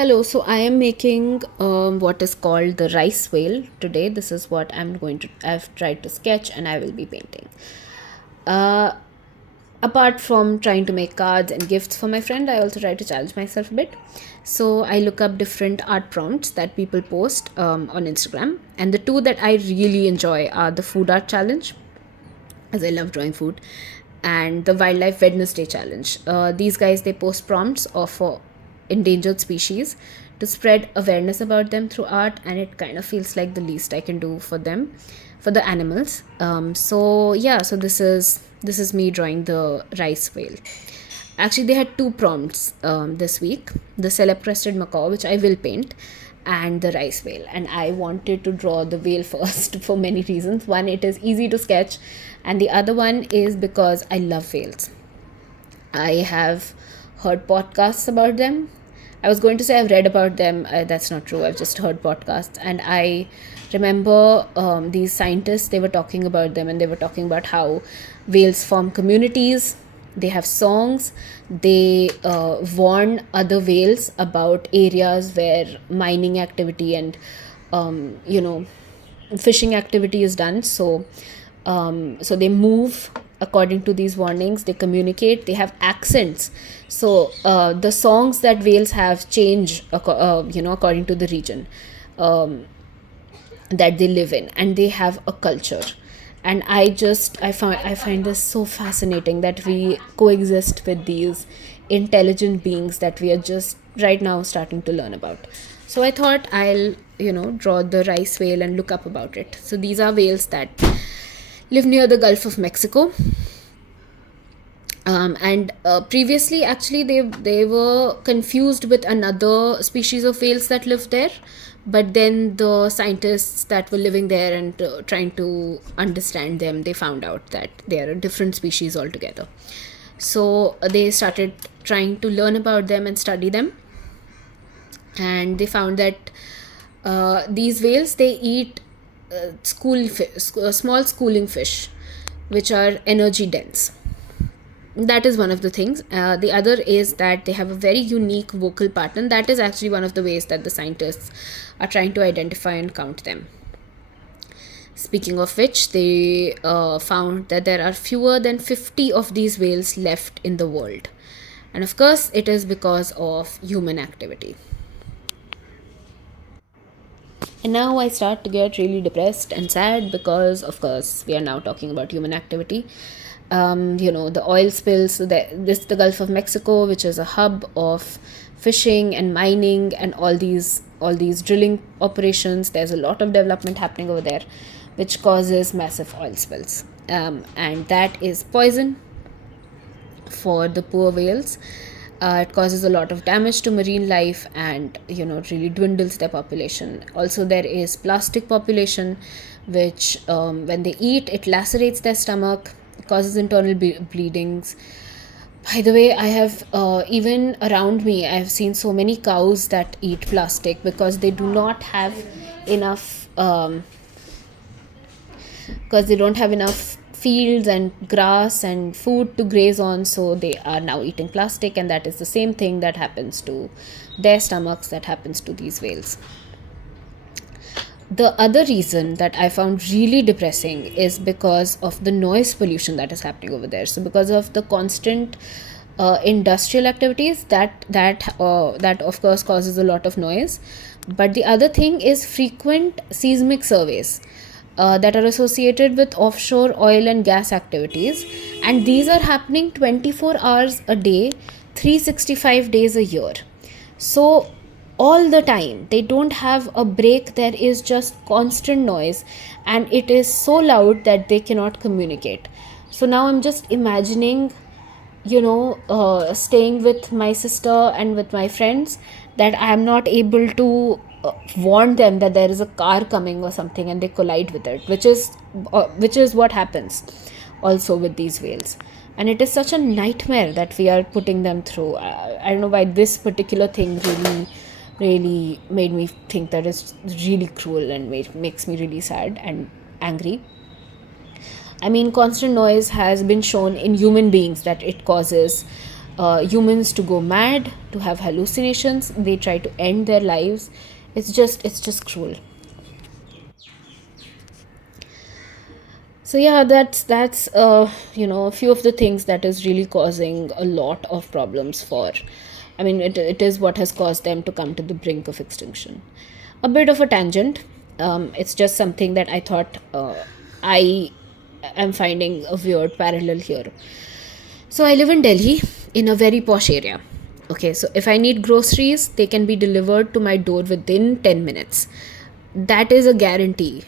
Hello, so I am making what is called the rice whale today. This is what I've tried to sketch and I will be painting. Uh, Apart from trying to make cards and gifts for my friend, I also try to challenge myself a bit. So I look up different art prompts that people post on Instagram. And the two that I really enjoy are the food art challenge, as I love drawing food, and the Wildlife Wednesday challenge. These guys, they post prompts of endangered species to spread awareness about them through art, and it kind of feels like the least I can do for them, for the animals. So yeah, so this is me drawing the rice whale. Actually, they had two prompts this week: the celeb-crested macaw, which I will paint, and the rice whale. And I wanted to draw the whale first for many reasons. One, it is easy to sketch, and the other one is because I love whales. I have heard podcasts about them. I was going to say I've read about them. That's not true. I've just heard podcasts. And I remember these scientists, they were talking about them, and they were talking about how whales form communities. They have songs. They warn other whales about areas where mining activity and, you know, fishing activity is done. So they move according to these warnings. They communicate. They have accents. So the songs that whales have change according to the region that they live in, and they have a culture. And I find this so fascinating that we coexist with these intelligent beings that we are just right now starting to learn about. So I thought I'll draw the rice whale and look up about it. So these are whales that live near the Gulf of Mexico. And previously, actually, they were confused with another species of whales that lived there. But then the scientists that were living there and trying to understand them, they found out that they are a different species altogether. So they started trying to learn about them and study them, and they found that these whales, they eat small schooling fish, which are energy dense. That is one of the things. The other is that they have a very unique vocal pattern. That is actually one of the ways that the scientists are trying to identify and count them. Speaking of which, they found that there are fewer than 50 of these whales left in the world. And of course, it is because of human activity. And now I start to get really depressed and sad because, of course, we are now talking about human activity. The oil spills, the Gulf of Mexico, which is a hub of fishing and mining and all these drilling operations. There's a lot of development happening over there, which causes massive oil spills, and that is poison for the poor whales. It causes a lot of damage to marine life, and really dwindles their population. Also, there is plastic population, which when they eat, it lacerates their stomach, causes internal bleedings. By the way, I have even around me, I have seen so many cows that eat plastic because they do not have enough, because they don't have enough fields and grass and food to graze on, so they are now eating plastic, and that is the same thing that happens to their stomachs, that happens to these whales. The other reason that I found really depressing is because of the noise pollution that is happening over there. So because of the constant industrial activities, that of course causes a lot of noise. But the other thing is frequent seismic surveys that are associated with offshore oil and gas activities, and these are happening 24 hours a day, 365 days a year. So all the time, they don't have a break. There is just constant noise, and it is so loud that they cannot communicate. So now I'm just imagining, staying with my sister and with my friends, that I am not able to warn them that there is a car coming or something, and they collide with it, which is what happens also with these whales. And it is such a nightmare that we are putting them through. I don't know why this particular thing really made me think that it's really cruel, and makes me really sad and angry. I mean, constant noise has been shown in human beings that it causes humans to go mad, to have hallucinations. They try to end their lives. It's just cruel. So yeah, that's a few of the things that is really causing a lot of problems for. I mean, it is what has caused them to come to the brink of extinction. A bit of a tangent. It's just something that I thought I am finding a weird parallel here. So I live in Delhi in a very posh area. Okay, so if I need groceries, they can be delivered to my door within 10 minutes. That is a guarantee.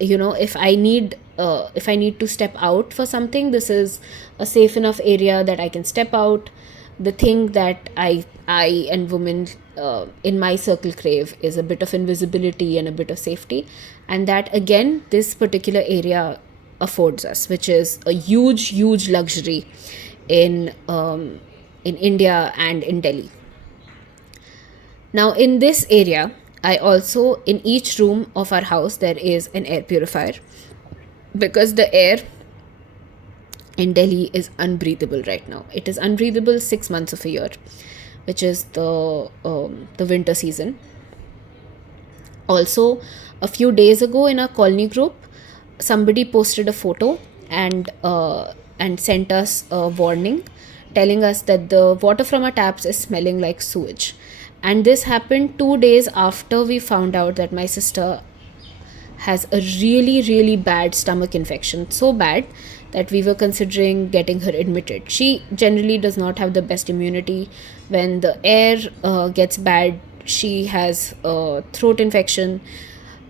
If I need to step out for something, this is a safe enough area that I can step out. The thing that I and women in my circle crave is a bit of invisibility and a bit of safety, and that again this particular area affords us, which is a huge luxury in India and in Delhi. Now, in this area, I also, in each room of our house, there is an air purifier, because the air in Delhi is unbreathable right now. It is unbreathable 6 months of a year, which is the winter season. Also, a few days ago in our colony group, somebody posted a photo and sent us a warning, telling us that the water from our taps is smelling like sewage. And this happened 2 days after we found out that my sister has a really bad stomach infection, so bad that we were considering getting her admitted. She generally does not have the best immunity. When the air gets bad, she has a throat infection.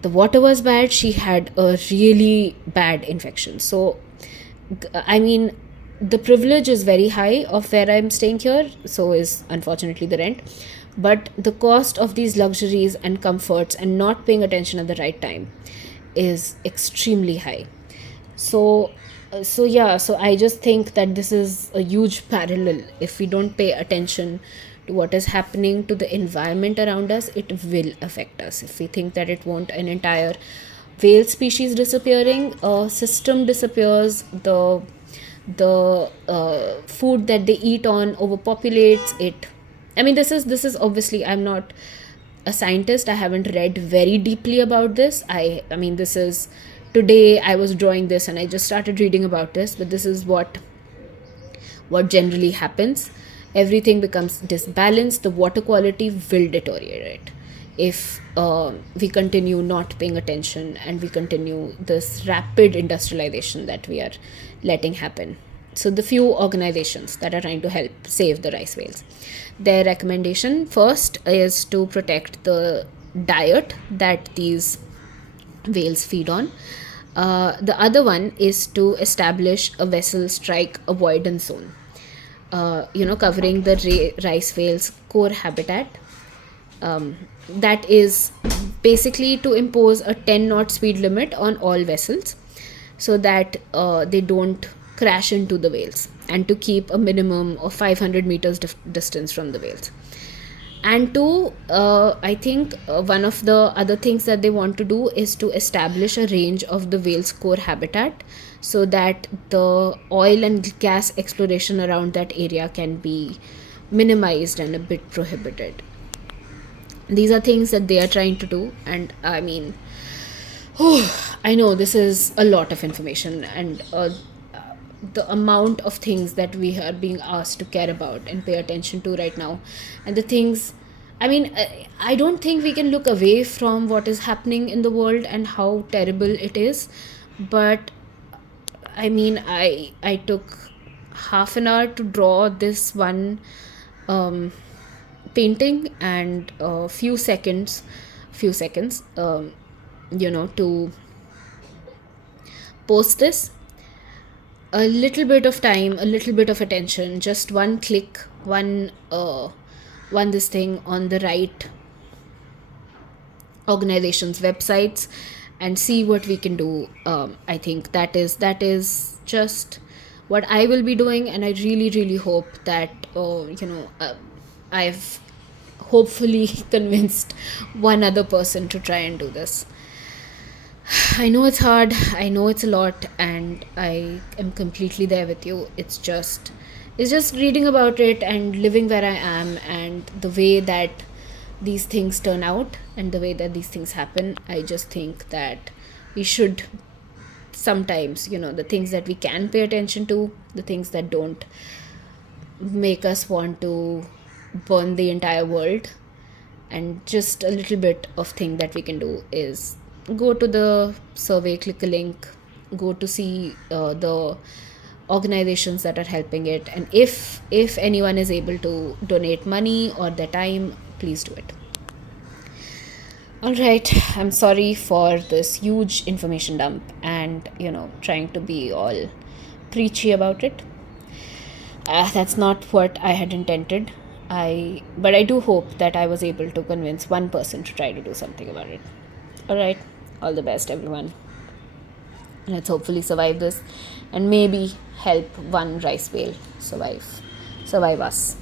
The water was bad, she had a really bad infection. So I mean, the privilege is very high of where I'm staying here, so is unfortunately the rent. But the cost of these luxuries and comforts and not paying attention at the right time is extremely high. So, so I just think that this is a huge parallel. If we don't pay attention to what is happening to the environment around us, it will affect us. If we think that it won't, an entire whale species disappearing, a system disappears, the food that they eat on overpopulates it. I mean, this is obviously, I'm not a scientist. I haven't read very deeply about this. I mean, this is, today I was drawing this and I just started reading about this, but this is what generally happens. Everything becomes disbalanced. The water quality will deteriorate if we continue not paying attention and we continue this rapid industrialization that we are letting happen. So the few organizations that are trying to help save the rice whales, their recommendation first is to protect the diet that these whales feed on. The other one is to establish a vessel strike avoidance zone, covering the rice whales' core habitat. That is basically to impose a 10 knot speed limit on all vessels, so that they don't crash into the whales, and to keep a minimum of 500 meters distance from the whales. And two, I think one of the other things that they want to do is to establish a range of the whale's core habitat, so that the oil and gas exploration around that area can be minimized and a bit prohibited. These are things that they are trying to do, and I mean, I know this is a lot of information, and the amount of things that we are being asked to care about and pay attention to right now, and the things, I mean, I don't think we can look away from what is happening in the world and how terrible it is. But I mean, I took half an hour to draw this one painting, and a few seconds to post this. A little bit of time, a little bit of attention, just one click, one this thing on the right organization's websites, and see what we can do. I think that is just what I will be doing, and I really hope that I've hopefully convinced one other person to try and do this. I know it's hard, I know it's a lot, and I am completely there with you. It's just, It's just reading about it and living where I am, and the way that these things turn out and the way that these things happen. I just think that we should sometimes, the things that we can pay attention to, the things that don't make us want to burn the entire world, and just a little bit of thing that we can do is go to the survey, click a link, go to see the organizations that are helping it, and if anyone is able to donate money or their time, please do it. All right, I'm sorry for this huge information dump and trying to be all preachy about it. That's not what I had intended. But I do hope that I was able to convince one person to try to do something about it. All right, all the best, everyone. Let's hopefully survive this, and maybe help one rice whale survive us.